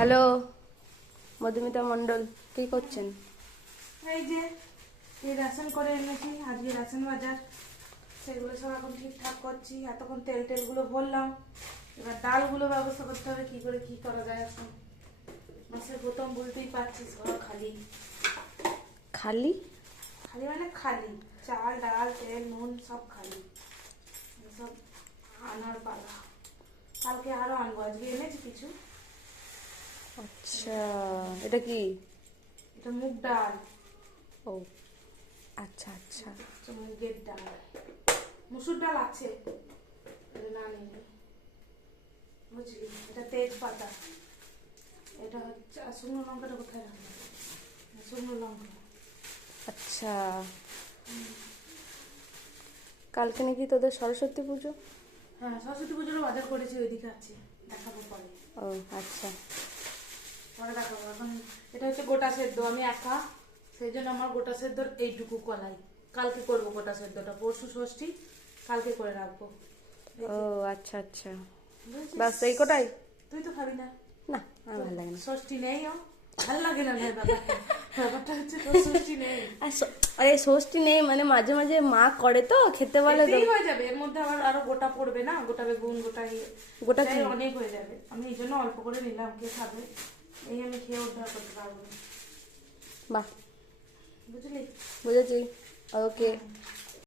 Hello Madhumita মণ্ডল, কি করছেন? এই যে এই রেশন করে এনেছি, আজকে রেশন বাজার, সেগুলো সব এখন ঠিকঠাক করছি। এতক্ষণ তেল টেলগুলো ভরলাম, এবার ডালগুলো ব্যবস্থা করতে হবে কি করে কি করা যায়। এখন মাসের প্রথম বুঝতেই পারছি সব খালি খালি? খালি মানে খালি, চাল ডাল তেল নুন সব খালি, সব আনার পালা। কালকে আরো আনবো, আজকে এনেছি কিছু। আচ্ছা, এটা কি? এটা মুগ ডাল। ও আচ্ছা আচ্ছা। এটা মুগের ডাল, মুসুর ডাল আছে এটা না নিলে, বুঝলি। এটা তেজপাতা, এটা হচ্ছে আর শুকনো লঙ্কাটা কোথায় রাখবো, শুকনো লঙ্কা। আচ্ছা, কালকে নাকি তোদের সরস্বতী পুজো? হ্যাঁ, সরস্বতী পুজোরও বাজার করেছি, ওইদিকে আছে, দেখাবো পরে। ও আচ্ছা। পরে দেখাবো। এখন এটা হচ্ছে গোটা সেদ্ধ, আমি একা, সেই জন্য আমার গোটা সেদ্ধর এইটুকু কলাই। কালকে করবো গোটা সেদ্ধটা, পরশু ষষ্ঠী, কালকে করে রাখবো। ও আচ্ছা আচ্ছা, বুঝেছিস? বাস এই কোটাই? তুই তো খাবি না। না, আমার ভালো লাগে না। ষষ্ঠী নেই, ভালো লাগে না ভাই, ব্যাপারটা ব্যাপারটা হচ্ছে তোর ষষ্ঠী নেই। আরে ষষ্ঠী নেই মানে মাঝে মাঝে মা করে তো খেতে বলে তো। এতেই হয়ে যাবে, এর মধ্যে আবার আরো গোটা পড়বে না, গোটা বেগুন গোটা গোটা কি? অনেক হয়ে যাবে। আমি এই জন্য অল্প করে নিলাম, কে খাবে, এই আমি খেয়ে উদ্ধার করতে পারবো না। বাহ, বুঝলি? বুঝেছি। ওকে।